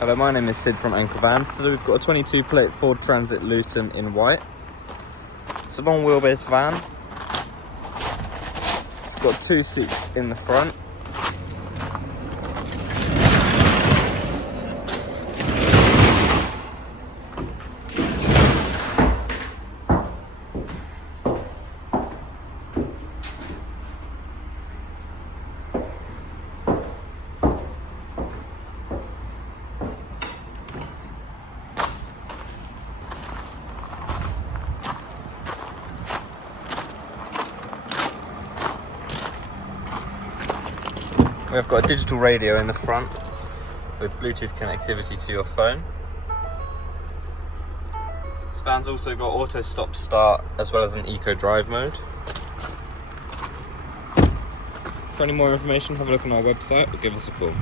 Hello, my name is Sid from Anchor Vans. So we've got a 22 plate Ford Transit Luton in white. It's a long wheelbase van. It's got 2 seats in the front. We've got a digital radio in the front with Bluetooth connectivity to your phone. This van's also got auto stop start as well as an eco drive mode. For any more information, have a look on our website or give us a call.